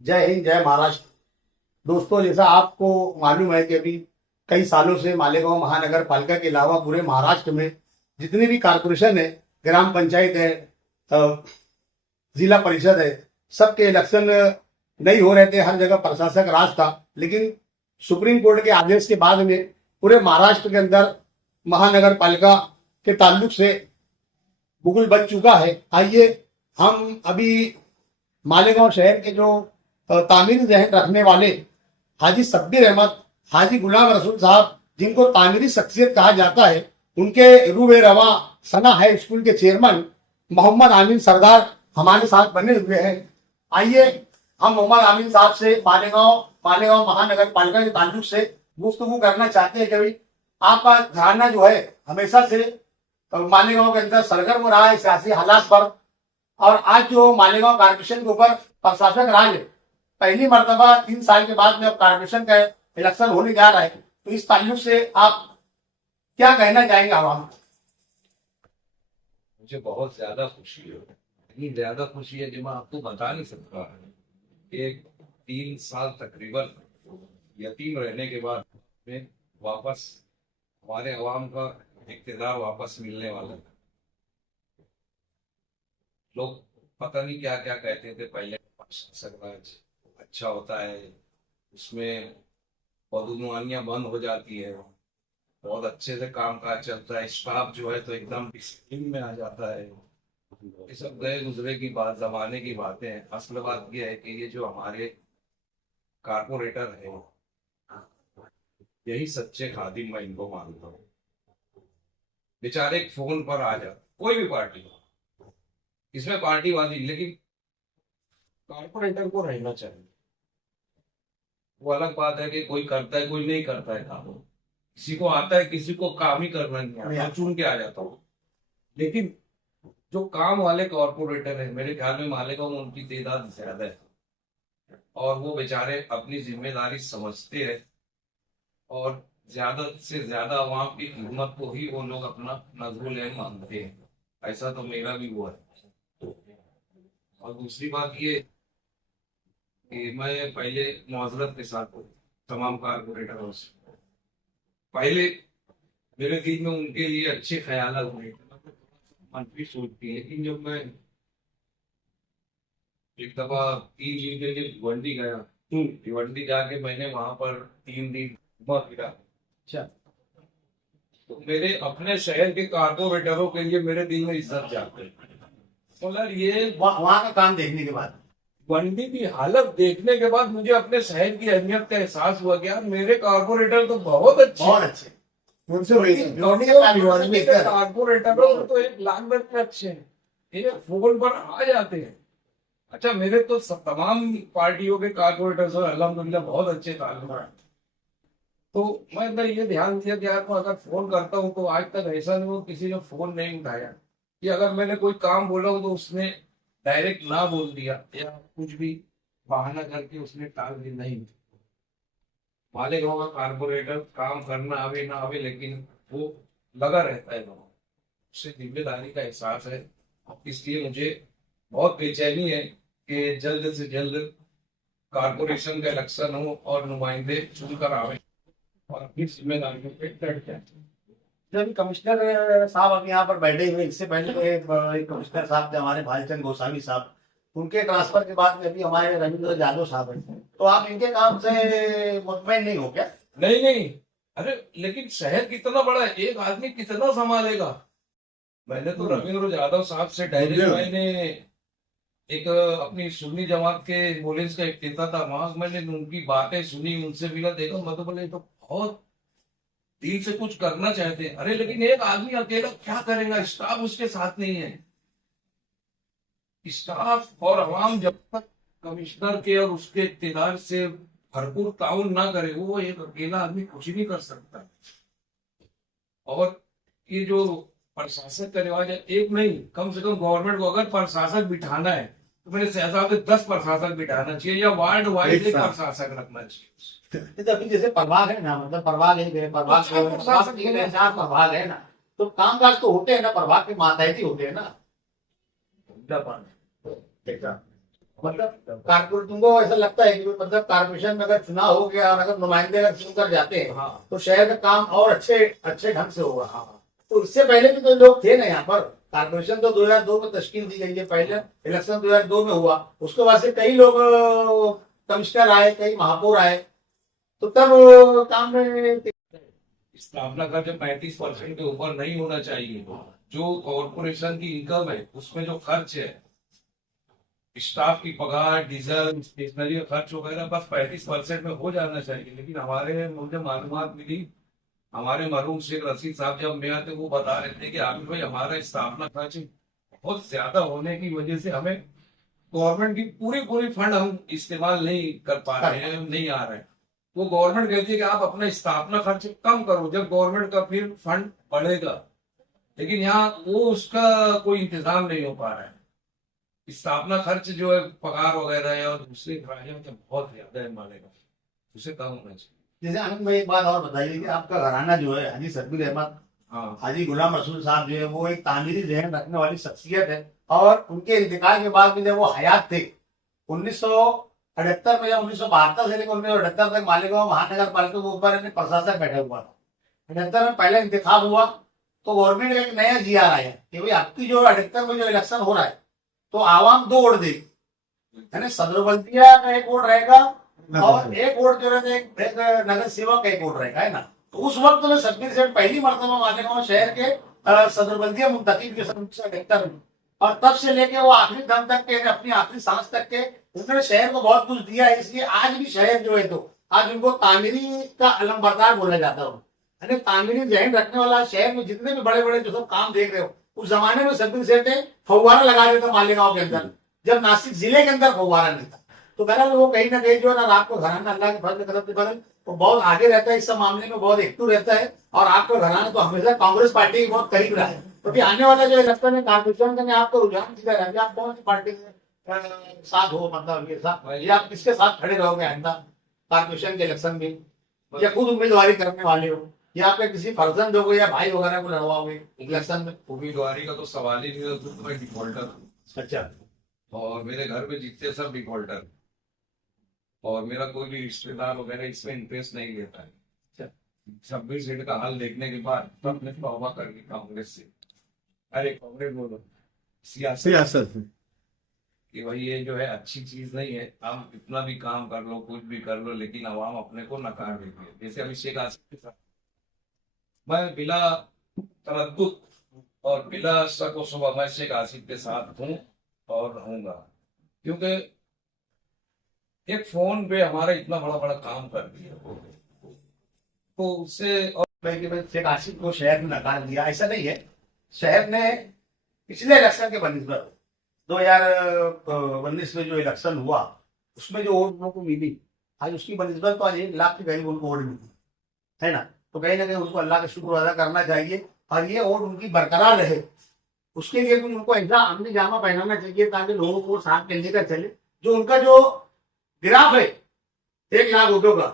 जय हिंद, जय महाराष्ट्र। दोस्तों, जैसा आपको मालूम है कि अभी कई सालों से मालेगांव महानगर पालिका के अलावा पूरे महाराष्ट्र में जितनी भी कारपोरेशन है, ग्राम पंचायत है, अ, जिला परिषद है, सबके इलेक्शन नहीं हो रहे थे। हर जगह प्रशासक राज था, लेकिन सुप्रीम कोर्ट के आदेश के बाद में पूरे महाराष्ट्र के अंदर महानगर पालिका के ताल्लुक से बुगुल बच चुका है। आइए हम अभी मालेगांव शहर के जो तामीरी जहन रखने वाले हाजी सब्बीर अहमद, हाजी गुलाम रसूल साहब, जिनको तामीरी शख्सियत कहा जाता है, उनके रूबे रवा सना हाई स्कूल के चेयरमैन मोहम्मद आमीन सरदार हमारे साथ बने हुए हैं। आइए हम मोहम्मद आमीन साहब से मालेगांव महानगर पालिका के ताल्लुक से गुफ्तगू करना चाहते हैं कि भाई आपका घराना जो है हमेशा से मालेगांव के अंदर सरगर्म रहा है सियासी हालात पर, और आज जो मालेगांव कारपोरेशन के ऊपर प्रशासक राज है, पहली मर्तबा 3 साल के बाद में अब कारपोरेशन का इलेक्शन होने जा रहा है, तो इस ताल्लुक से आप क्या कहना चाहेंगे आवाम को? मुझे बहुत ज्यादा खुशी है, इतनी ज्यादा खुशी है कि मैं आपको बता नहीं सकता। एक 3 साल तकरीबन यतीम रहने के बाद में वापस हमारे अवाम का इक़्तिदार वापस मिलने वाला है। लोग पता नहीं क्या क्या कहते थे पहले, शासक राज अच्छा होता है, उसमें बदगुमानियां बंद हो जाती है, बहुत अच्छे से काम काज चलता है, स्टाफ जो है तो एकदम डिसिप्लिन में आ जाता है। ये सब गए गुजरे की बात, जमाने की बातें हैं। असल बात यह है कि ये जो हमारे कारपोरेटर है, यही सच्चे खादिम मैं इनको मानता हूँ। बेचारे फोन पर आ जाते, कोई भी पार्टी हो, इसमें पार्टीवादी, लेकिन कारपोरेटर को रहना चाहिए। वो अलग बात है कि कोई करता है कोई नहीं करता है काम, किसी को आता है किसी को काम ही करना नहीं आता, मैं चुन के आ जाता हूँ। लेकिन जो काम वाले कॉर्पोरेटर है, मेरे ख्याल में मालेगांव में उनकी तादाद ज्यादा है, और वो बेचारे अपनी जिम्मेदारी समझते हैं और ज्यादा से ज्यादा अवाम की खिदमत को ही वो लोग अपना नजरुल ऐन मानते हैं। ऐसा तो मेरा भी हुआ है। और दूसरी बात ये कि मैं पहले मुआजरत के साथ तमाम कारपोरेटरों से, पहले मेरे दिल में उनके लिए अच्छे ख्याल हुए, मंफी सोच थी। लेकिन जब मैं एक दफा 3 दिन के लिए भिवंडी गया, भिवंडी जाके मैंने वहां पर 3 दिन घूमा फिरा। अच्छा, तो मेरे अपने शहर के कारपोरेटरों के लिए मेरे दिल में इज्जत जाती है। तो यार ये वहां का काम देखने के बाद भिवंडी की हालत देखने के बाद मुझे अपने शहर की अहमियत का एहसास हुआ कि यार मेरे कारपोरेटर तो बहुत अच्छे बहुत अच्छे उनसे भिवंडी के कारपोरेटरों तो 1 लाख में अच्छे हैं, ये फोन पर आ जाते हैं। अच्छा, मेरे तो तमाम पार्टियों के कारपोरेटर से अल्हम्दुलिल्लाह बहुत अच्छे ताल्लुक हैं। तो मैं ये ध्यान दिया कि यार मैं अगर फोन करता हूँ तो आज तक ऐसा नहीं हो किसी ने फोन नहीं उठाया, कि अगर मैंने कोई काम बोला हो तो उसने डायरेक्ट ना बोल दिया या कुछ भी बहाना करके उसने टाल दी। नहीं, मालेगांव का कारपोरेटर काम करना आवे ना आवे, लेकिन वो लगा रहता है, लोगों उससे जिम्मेदारी का एहसास है। इसलिए मुझे बहुत बेचैनी है कि जल्द से जल्द कारपोरेशन का इलेक्शन हो और नुमाइंदे चुनकर आवे और अपनी जिम्मेदारियों पे डट जाए। जब कमिश्नर साहब अभी यहाँ पर बैठे हुए, इससे पहले एक कमिश्नर साहब थे हमारे भालचंद गोस्वामी साहब, उनके ट्रांसफर के बाद में अभी हमारे रविंद्र यादव साहब हैं, तो आप इनके काम से मुतमईन नहीं हो क्या? नहीं नहीं, अरे लेकिन शहर कितना बड़ा है, एक आदमी कितना संभालेगा। मैंने तो रविंद्र यादव साहब से डायरेक्ट, मैंने एक अपनी सुन्नी जमात के बोलेंस का इफ्तिताह था, वहां मैंने उनकी बातें सुनी, उनसे मिला, देखा, मैं तो बोले तो बहुत दिल से कुछ करना चाहते हैं। अरे लेकिन एक आदमी अकेला क्या करेगा, स्टाफ उसके साथ नहीं है। स्टाफ और अवाम जब तक कमिश्नर के और उसके इक़्तिदार से भरपूर ताउन ना करे, वो एक अकेला आदमी कुछ नहीं कर सकता। और ये जो प्रशासक का रिवाज है, एक नहीं कम से कम गवर्नमेंट को अगर प्रशासक बिठाना है तो मेरे हिसाब से 10 प्रशासक बिठाना चाहिए, या वार्ड वाइज एक प्रशासक रखना चाहिए। तो अभी जैसे प्रभाग है ना, मतलब प्रभाग है, प्रभाग है ना, तो कामकाज तो होते हैं ना, प्रभाग के मातहत ही होते हैं ना। मतलब कारपोरेट तुमको ऐसा लगता है कि मतलब कारपोरेशन में अगर चुनाव हो गया और अगर नुमाइंदे अगर चुन कर जाते हैं हाँ तो शहर का काम और अच्छे अच्छे ढंग से होगा। हाँ, तो इससे पहले भी तो लोग थे ना यहाँ पर। कारपोरेशन तो 2002 में तश्कील दी गई है, पहले इलेक्शन 2002 में हुआ, उसके बाद से कई लोग कमिश्नर आए, कई महापौर आए, तो तब काम में स्थापना का जब 35% के ऊपर नहीं होना चाहिए, जो कॉरपोरेशन की इनकम है उसमें जो खर्च है, स्टाफ की पगार, डीजल, स्टेशनरी का खर्च वगैरह बस 35% में हो जाना चाहिए। लेकिन हमारे मुझे मालूमात मिली, हमारे मरहूम शेख रशीद साहब जब मेयर थे वो बता रहे थे कि आमिर भाई हमारा स्थापना खर्च बहुत ज्यादा होने की वजह से हमें गवर्नमेंट की पूरी पूरी फंड हम इस्तेमाल नहीं कर पा रहे हैं, नहीं आ रहे हैं। वो गवर्नमेंट कहती है कि आप अपना स्थापना खर्च कम करो, जब गवर्नमेंट का फिर फंड बढ़ेगा। लेकिन यहाँ वो उसका कोई इंतजाम नहीं हो पा रहा है। स्थापना खर्च जो है पगार वगैरह है और दूसरे खर्च तो बहुत ज्यादा है मानेगा, उसे कम होना चाहिए। जैसे आनंद भाई एक बात और बताइए कि आपका घराना जो है हाजी शब्बीर अहमद, हाँ हाजी गुलाम रसूल साहब जो है वो एक तामीरी जहन रखने वाली शख्सियत है, और उनके इंतकाल के बाद भी जब वो हयात थे 1978 में, या 1972 से लेकर 1978 तक मालेगांव महानगर पालिका के ऊपर इन्हें प्रशासक बैठा हुआ था। 78 में पहले इंतखाब हुआ तो गवर्नमेंट का एक नया जीआर आया कि भाई आपकी जो 78 में जो इलेक्शन हो रहा है तो आवाम 2 वोट देगी, यानी सदर बल्दिया का 1 वोट रहेगा और 1 वोट जो है एक नगर सेवक का 1 वोट रहेगा, है ना। तो उस वक्त में शब्बीर सेठ पहली मरतबा मालेगांव शहर के सदर बल्दिया मुंतखब के 78 में, और तब से लेके वो आखिरी दम तक के, अपनी आखिरी सांस तक के उन्होंने शहर को बहुत कुछ दिया है। इसलिए आज भी शहर जो है तो आज उनको तामीरी का अलमबरदार बोला जाता है, यानी तामीरी जहन रखने वाला। शहर में जितने भी बड़े बड़े जो सब काम देख रहे हो, उस जमाने में शब्बीर सेठ ने फव्वारा लगा देता मालेगांव के अंदर, जब नासिक जिले के अंदर फव्वारा नहीं था। तो बहरहाल वो कहीं ना कहीं जो है ना आपको घराना अल्लाह के फजल करम से बदल वो बहुत आगे रहता है, इस सब मामले में बहुत एक्टिव रहता है, और आपका घराना तो हमेशा कांग्रेस पार्टी के बहुत करीब रहा है। क्योंकि आने वाला जो इलेक्शन है कारपोरेशन में आपको रुझान सीधा रहेगा, आप कौन सी पार्टी के साथ हो, मतलब ये साथ ये आप किसके साथ खड़े रहोगे आइंदा कारपोरेशन के इलेक्शन में, या खुद उम्मीदवारी करने वाले हो, या आपके किसी फर्जंद हो या भाई वगैरह को लड़वाओगे इलेक्शन में। उम्मीदवारी का तो सवाल ही नहीं है, तो मैं डिफॉल्टर। अच्छा, और मेरे घर में जितने सब डिफॉल्टर, और मेरा कोई भी रिश्तेदार वगैरह इसमें इंटरेस्ट नहीं लेता है। 26 सीट का हाल देखने के बाद तब मैं तौबा कर ली कांग्रेस से। अरे कांग्रेस बोलो, सियासत कि भाई ये जो है अच्छी चीज नहीं है। हम कितना भी काम कर लो, कुछ भी कर लो, लेकिन अवाम अपने को नकार देती है। जैसे अभिषेक आसिफ के साथ मैं बिला तरद्दुद और बिला शक व शुबह मैं शेख आसिफ के साथ हूँ और रहूंगा, क्योंकि एक फोन पे हमारा इतना बड़ा बड़ा काम कर दिया, तो उससे और शेख आसिफ को शहर में नकार दिया, ऐसा नहीं है। शहर ने पिछले इलेक्शन के बनिस्बत 2019 में जो इलेक्शन हुआ उसमें जो वोट उनको मिली, आज उसकी बनिस्बत तो आज 1 लाख के करीब उनको वोट मिली, है ना। तो कहीं ना कहीं उनको अल्लाह का शुक्र अदा करना चाहिए, और ये वोट उनकी बरकरार रहे, उसके लिए भी उनको ऐसा अमली जामा पहनाना चाहिए ताकि लोगों को साथ में लेकर चले। जो उनका जो ग्राफ है 1 लाख वोटों का,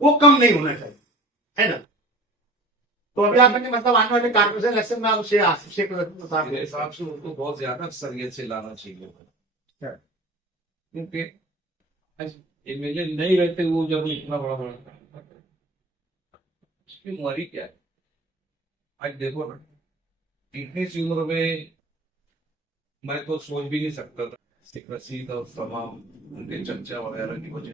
वो कम नहीं होना चाहिए, है ना। तो अभी आपने मतलब आने वाले कारपोरेशन इलेक्शन में आप शेख मेरे हिसाब से उनको बहुत ज्यादा सरियत से लाना चाहिए, क्योंकि एमएलए नहीं रहते वो जब इतना बड़ा बड़ा काम करते हैं, उसकी उम्र ही क्या है। आज देखो ना, इतनी सी उम्र में मैं तो सोच भी नहीं सकता था शेख रशीद और तमाम उनके चर्चा वगैरह की वजह